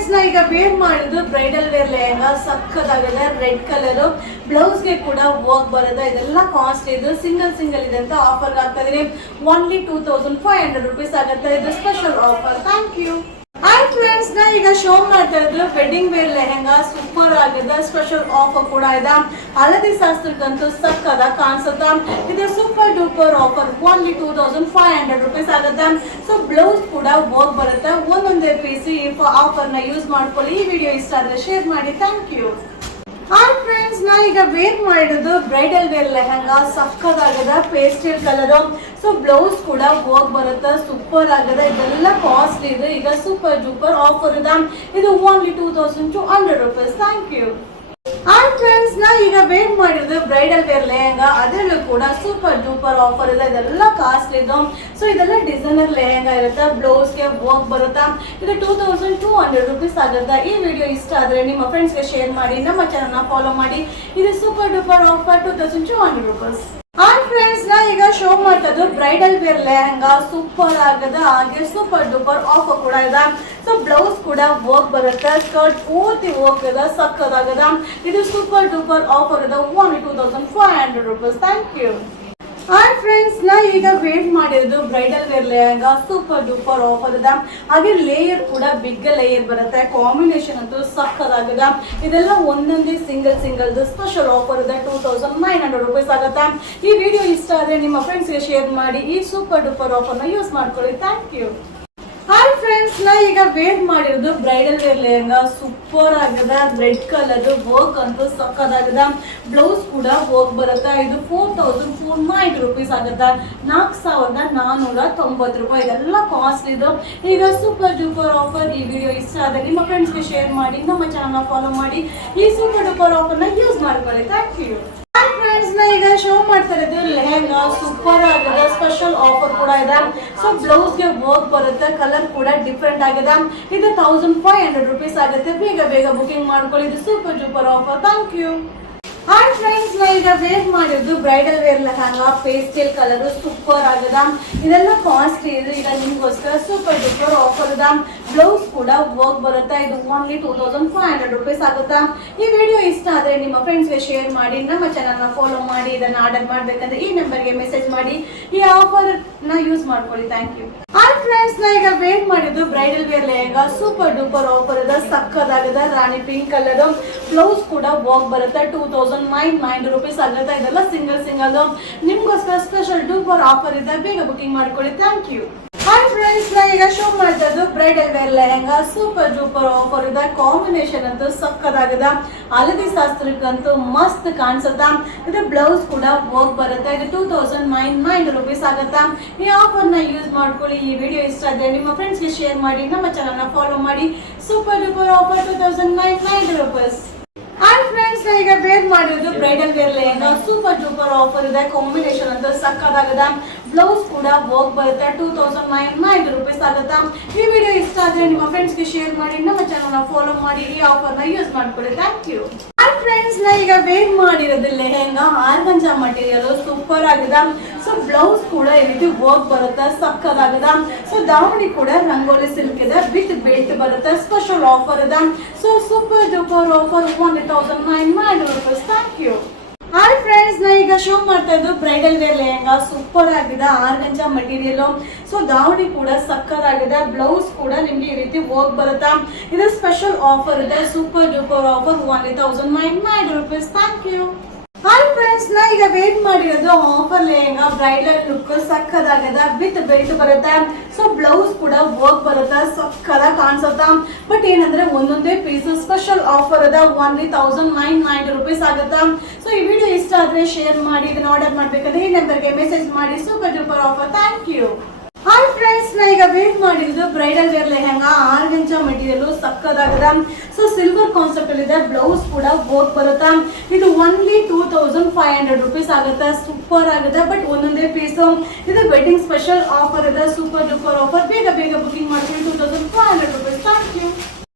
Friends ನಾ ಈಗ wear ಮಾಡಿದ್ದು ಬ್ರೈಡಲ್ ವೇರ್ ಲೆಹಂಗಾ ಸಕ್ಕತ್ತಾಗಿದೆ. ರೆಡ್ ಕಲರ್ ಬ್ಲೌಸ್ಗೆ ಕೂಡ ವರ್ಕ್ ಬರುತ್ತೆ. ಇದೆಲ್ಲ ಕಾಸ್ಟ್ ಇದು ಸಿಂಗಲ್ ಇದೆ ಅಂತ ಆಫರ್ ಆಗ್ತಾ ಇದೀನಿ. ಓನ್ಲಿ 2500 rupees ಆಗುತ್ತೆ. ಇದು special offer. Thank you. Hi friends, ನಾ ಈಗ ಶೋ ಮಾಡ್ತಾ ಇದ್ದು ವೆಡ್ಡಿಂಗ್ ವೇರ್ ಲೆಹಂಗಾ ಸೂಪರ್ ಆಗಿದೆ. ಸ್ಪೆಷಲ್ ಆಫರ್ ಕೂಡ ಇದೆ. ಹಳದಿ ಶಾಸ್ತ್ರಕ್ಕಂತೂ ಸಕ್ಕದ ಕಾಣಿಸುತ್ತೆ. ಇದು super duper offer. Only 2500 rupees ಆಗುತ್ತೆ. ಸೊ ಬ್ಲೌಸ್ ಕೂಡ ವರ್ಕ್ ಬರುತ್ತೆ. ಒಂದೊಂದೇ ಪೀಸ್ ಈ ಆಫರ್ ನ ಯೂಸ್ ಮಾಡ್ಕೊಳ್ಳಿ. ಈ ವಿಡಿಯೋ ಇಷ್ಟ ಆದ್ರೆ ಶೇರ್ ಮಾಡಿ. Thank you. ಹಾಯ್ ಫ್ರೆಂಡ್ಸ್, ನಾ ಈಗ ವೇರ್ ಮಾಡಿರೋದು ಬ್ರೈಡಲ್ ವೇರ್ ಲೆಹಂಗಾ ಸಕ್ಕದಾಗಿದೆ. Pastel colour. ಸೊ ಬ್ಲೌಸ್ ಕೂಡ ವರ್ಕ್ ಬರುತ್ತೆ. ಸೂಪರ್ ಆಗಿದೆ. ಇದೆಲ್ಲ ಕಾಸ್ಟ್ ಇದೆ. ಈಗ ಸೂಪರ್ ಡೂಪರ್ ಆಫರ್ ಇದೆ. ಇದು only 2200 rupees. Thank you. Hi friends, ನಾ ಈಗ ವೇರ್ ಮಾಡಿರೋದು ಬ್ರೈಡಲ್ ವೇರ್ ಲೆಹಂಗಾ. ಅದರಲ್ಲೂ ಕೂಡ ಸೂಪರ್ ಡೂಪರ್ ಆಫರ್ ಇದೆ. ಇದೆಲ್ಲ ಕಾಸ್ಟ್ ಇದು. ಸೊ ಇದೆಲ್ಲ ಡಿಸೈನರ್ ಲೆಹಂಗಾ ಇರುತ್ತೆ. ಬ್ಲೌಸ್ಗೆ ವರ್ಕ್ ಬರುತ್ತೆ. ಇದು 2200 rupees ಆಗುತ್ತೆ. ಈ ವಿಡಿಯೋ ಇಷ್ಟ ಆದ್ರೆ ನಿಮ್ಮ ಫ್ರೆಂಡ್ಸ್ಗೆ ಶೇರ್ ಮಾಡಿ. ನಮ್ಮ ಚಾನಲ್ನ ಫಾಲೋ ಮಾಡಿ. ಇದು super duper offer 2200 rupees. Hi friends, ನಾ ಈಗ ಶೋ ಮಾಡ್ತದ್ದು ಬ್ರೈಡಲ್ ವೇರ್ ಲೆಹಂಗಾ ಸೂಪರ್ ಆಗಿದೆ. ಹಾಗೆ ಸೂಪರ್ ಡೂಪರ್ ಆಫರ್ ಕೂಡ ಇದೆ. ಸೊ ಬ್ಲೌಸ್ ಕೂಡ ವರ್ಕ್ ಬರುತ್ತೆ. ಸ್ಕರ್ಟ್ ಪೂರ್ತಿ ವರ್ಕ್ ಇದೆ. ಸಕ್ಕದಾಗಿದೆ. ಇದು ಸೂಪರ್ ಡೂಪರ್ ಆಫರ್ ಇದೆ. Only 2500 rupees. Thank you. Hi friends, ನಾ ಈಗ ವೇರ್ ಮಾಡಿರೋದು bridal wear lehenga super duper offer ಇದೆ. ಹಾಗೆ ಲೇಯರ್ ಕೂಡ ಬಿಗ್ ಲೇಯರ್ ಬರುತ್ತೆ. ಕಾಂಬಿನೇಷನ್ ಅಂತೂ ಸಕ್ಕದಾಗಿದೆ. ಇದೆಲ್ಲ ಒಂದೊಂದೇ ಸಿಂಗಲ್ ಸ್ಪೆಷಲ್ ಆಫರ್ ಇದೆ. 2900 rupees ಆಗುತ್ತೆ. ಈ ವಿಡಿಯೋ ಇಷ್ಟ ಆದ್ರೆ ನಿಮ್ಮ ಫ್ರೆಂಡ್ಸ್ಗೆ ಶೇರ್ ಮಾಡಿ. ಈ ಸೂಪರ್ ಡೂಪರ್ ಆಫರ್ ನ ಯೂಸ್ ಮಾಡ್ಕೊಳ್ಳಿ. Thank you. ಹಾಯ್ ಫ್ರೆಂಡ್ಸ್, ನಾ ಈಗ ವೇರ್ ಮಾಡಿರೋದು ಬ್ರೈಡಲ್ ವೇರ್ ಲೆಹಂಗಾ ಸೂಪರ್ ಆಗಿದೆ. ರೆಡ್ ಕಲರ್ ವರ್ಕ್ ಅಂತೂ ಸಕ್ಕದಾಗಿದೆ. ಬ್ಲೌಸ್ ಕೂಡ ವರ್ಕ್ ಬರುತ್ತೆ. ಇದು 4490 rupees ಆಗುತ್ತೆ. 4490 ರೂಪಾಯಿ. ಇದೆಲ್ಲ ಕಾಸ್ಟ್ ಇದು. ಈಗ ಸೂಪರ್ ಡೂಪರ್ ಆಫರ್. ಈ ವಿಡಿಯೋ ಇಷ್ಟ ಆದ್ರೆ ನಿಮ್ಮ ಫ್ರೆಂಡ್ಸ್ಗೆ ಶೇರ್ ಮಾಡಿ. ನಮ್ಮ ಚಾನಲ್ನ ಫಾಲೋ ಮಾಡಿ. ಈ ಸೂಪರ್ ಡೂಪರ್ ಆಫರ್ ನ ಯೂಸ್ ಮಾಡ್ಕೊಳ್ಳಿ. Thank you. ಹಾಯ್ ಫ್ರೆಂಡ್ಸ್, ನಾ ಈಗ ಶೋ ಮಾಡ್ತಾ ಇರೋದು ಲೆಹಂಗಾ ಸೂಪರ್ ಆಗಿದೆ. ಸ್ಪೆಷಲ್ ಆಫರ್ ಕೂಡ ಇದೆ. ಸೊ ಬ್ಲೌಸ್ಗೆ ವರ್ಕ್ ಬರುತ್ತೆ. ಕಲರ್ ಕೂಡ ಡಿಫ್ರೆಂಟ್ ಆಗಿದೆ. ಇದು 1500 rupees ಆಗುತ್ತೆ. ಬೇಗ ಬುಕಿಂಗ್ ಮಾಡ್ಕೊಳ್ಳಿ. ಇದು super duper offer. Thank you. Hi friends, ನಾ ಈಗ ವೇರ್ ಮಾಡಿರೋದು bridal wear lehenga pastel colour super ಆಗಿದೆ. ಇದೆಲ್ಲ ಕಾಸ್ಟ್ ಇದೆ. ಈಗ ನಿಮ್ಗೋಸ್ಕರ ಸೂಪರ್ ಡೂಪರ್ ಆಫರ್ ಇದೆ. ಬ್ಲೌಸ್ ಕೂಡ ವರ್ಕ್ ಬರುತ್ತೆ. ಇದು ಓನ್ಲಿ 2500 rupees ಆಗುತ್ತೆ. ಈ ವಿಡಿಯೋ ಇಷ್ಟ ಆದ್ರೆ ನಿಮ್ಮ ಫ್ರೆಂಡ್ಸ್ಗೆ ಶೇರ್ ಮಾಡಿ. ನಮ್ಮ ಚಾನಲ್ನ ಫಾಲೋ ಮಾಡಿ. ಇದನ್ನ ಆರ್ಡರ್ ಮಾಡ್ಬೇಕಂದ್ರೆ ಈ ನಂಬರ್ಗೆ ಮೆಸೇಜ್ ಮಾಡಿ. ಈ ಆಫರ್ ನ ಯೂಸ್ ಮಾಡ್ಕೊಳ್ಳಿ. Thank you. ಹಾಯ್ ಫ್ರೆಂಡ್ಸ್, ನಾ ಈಗ ವೇರ್ ಮಾಡಿದ್ದು bridal wear lehenga super duper offer ಇದೆ. ಸಕ್ಕದಾಗಿದೆ. ರಾಣಿ ಪಿಂಕ್ ಕಲರ್. ಬ್ಲೌಸ್ ಕೂಡ ವರ್ಕ್ ಬರುತ್ತೆ. 2990 rupees ಆಗುತ್ತೆ. ಇದೆಲ್ಲ ಸಿಂಗಲ್ ನಿಮ್ಗೋಸ್ಕರ ಸ್ಪೆಷಲ್ ಡೂಪರ್ ಆಫರ್ ಇದೆ. ಬೇಗ ಬುಕಿಂಗ್ ಮಾಡ್ಕೊಳ್ಳಿ. Thank you. ಹಾಯ್ ಫ್ರೆಂಡ್ಸ್, ನಾ ಈಗ ಶೋ ಮಾಡ್ತಾ ಇದ್ದು bridal wear lehenga super duper offer ಇದೆ. ಕಾಂಬಿನೇಷನ್ ಅಂತೂ ಸಕ್ಕದಾಗಿದೆ. ಹಳದಿ ಶಾಸ್ತ್ರಕ್ಕಂತೂ ಮಸ್ತ್ ಕಾಣಿಸುತ್ತೆ. ಇದು ಬ್ಲೌಸ್ ಕೂಡ ವರ್ಕ್ ಬರುತ್ತೆ. ಇದು 2990 rupees ಆಗುತ್ತೆ. ಈ ಆಫರ್ ನ ಯೂಸ್ ಮಾಡ್ಕೊಳ್ಳಿ. ಈ ವಿಡಿಯೋ ಇಷ್ಟ ಆದ್ರೆ ನಿಮ್ಮ ಫ್ರೆಂಡ್ಸ್ಗೆ ಶೇರ್ ಮಾಡಿ. ನಮ್ಮ ಚಾನಲ್ನ ಫಾಲೋ ಮಾಡಿ. Super duper offer 2990 rupees. Hi friends, ನಾ ಈಗ ವೇರ್ ಮಾಡಿರೋದು bridal wear lehenga super duper offer ಇದೆ. ಕಾಂಬಿನೇಷನ್ ಅಂತ ಸಕ್ಕದಾಗಿದೆ. ಬ್ಲೌಸ್ ಕೂಡ ವರ್ಕ್ ಬರುತ್ತೆ. 2990 rupees ಆಗುತ್ತೆ. ಈ ವಿಡಿಯೋ ಇಷ್ಟ ಆದ್ರೆ ನಿಮ್ಮ ಫ್ರೆಂಡ್ಸ್ಗೆ ಶೇರ್ ಮಾಡಿ. ನಮ್ಮ ಚಾನಲ್ನ ಫಾಲೋ ಮಾಡಿ. ಈ ಆಫರ್ ನ ಯೂಸ್ ಮಾಡ್ಕೊಳ್ಳಿ. Thank you. ಹಾಯ್ ಫ್ರೆಂಡ್ಸ್, ನಾ ಈಗ ವೇರ್ ಮಾಡಿರೋದು ಲೆಹಂಗಾ ಆರ್ಗಂಜಾ ಮಟೀರಿಯಲ್ ಸೂಪರ್ ಆಗಿದೆ. ಸೊ ಬ್ಲೌಸ್ ಕೂಡ ಈ ರೀತಿ ವರ್ಕ್ ಬರುತ್ತೆ. ಸಕ್ಕದಾಗಿದೆ. ಸೊ ದಾವಣಿ ಕೂಡ ರಂಗೋಲಿ ಸಿಲ್ಕ್ ಇದೆ. ವಿತ್ ಬೆಲ್ಟ್ ಬರುತ್ತೆ. ಸ್ಪೆಷಲ್ ಆಫರ್ ಇದೆ. So super duper offer 1990 rupees. Thank you. Hi friends, ನಾ ಈಗ ಶೋ ಮಾಡ್ತಾ ಇದ್ದು ಬ್ರೈಡಲ್ ವೇರ್ ಲೆಹಂಗಾ ಸೂಪರ್ ಆಗಿದೆ. ಆರ್ಗಂಜಾ ಮಟೀರಿಯಲ್. ಸೊ ದಾವಣಿ ಕೂಡ ಸಕ್ಕರ್ ಆಗಿದೆ. ಬ್ಲೌಸ್ ಕೂಡ ನಿಮ್ಗೆ ಈ ರೀತಿ ವರ್ಕ್ ಬರುತ್ತೆ. ಇದು ಸ್ಪೆಷಲ್ ಆಫರ್ ಇದೆ. Super duper offer 1990 rupees. Thank you. Hi friends, ನಾ ಈಗ ವೇಟ್ ಮಾಡಿರೋದು ಆಫರ್ ಲೆಹಂಗಾ ಬ್ರೈಡಲ್ ಲುಕ್ ಸಕ್ಕದಾಗಿದೆ. ವಿತ್ ಬೆಲ್ಟ್ ಬರುತ್ತೆ. ಸೊ ಬ್ಲೌಸ್ ಕೂಡ ವರ್ಕ್ ಬರುತ್ತೆ. ಸಕ್ಕದಾಗಿ ಕಾಣಿಸುತ್ತೆ. ಬಟ್ ಏನಂದ್ರೆ ಒಂದೊಂದೇ ಪೀಸ್ ಸ್ಪೆಷಲ್ ಆಫರ್ ಇದೆ. ಓನ್ಲಿ 1990 rupees ಆಗುತ್ತೆ. ಸೊ ಈ ವಿಡಿಯೋ ಇಷ್ಟ ಆದ್ರೆ ಶೇರ್ ಮಾಡಿ. ಇದನ್ನ ಆರ್ಡರ್ ಮಾಡ್ಬೇಕಂದ್ರೆ ಈ ನಂಬರ್ಗೆ ಮೆಸೇಜ್ ಮಾಡಿ. Super duper offer. Thank you. Hi friends, ನಾ ಈಗ ವೇರ್ ಮಾಡಿರೋದು bridal wear lehenga organza material ಸಕ್ಕದಾಗಿದೆ. ಸೊ ಸಿಲ್ವರ್ ಕಾನ್ಸೆಪ್ಟ್ ಅಲ್ಲಿ ಇದೆ. ಬ್ಲೌಸ್ ಕೂಡ ವರ್ಕ್ ಬರುತ್ತೆ. ಇದು ಓನ್ಲಿ 2500 rupees ಆಗುತ್ತೆ. ಸೂಪರ್ ಆಗಿದೆ. ಬಟ್ ಒಂದೊಂದೇ ಪೀಸ್. ಇದು ವೆಡ್ಡಿಂಗ್ ಸ್ಪೆಷಲ್ ಆಫರ್ ಇದೆ. Super duper offer. ಬೇಗ ಬುಕಿಂಗ್ ಮಾಡ್ತೀವಿ. 2500 rupees. Thank you.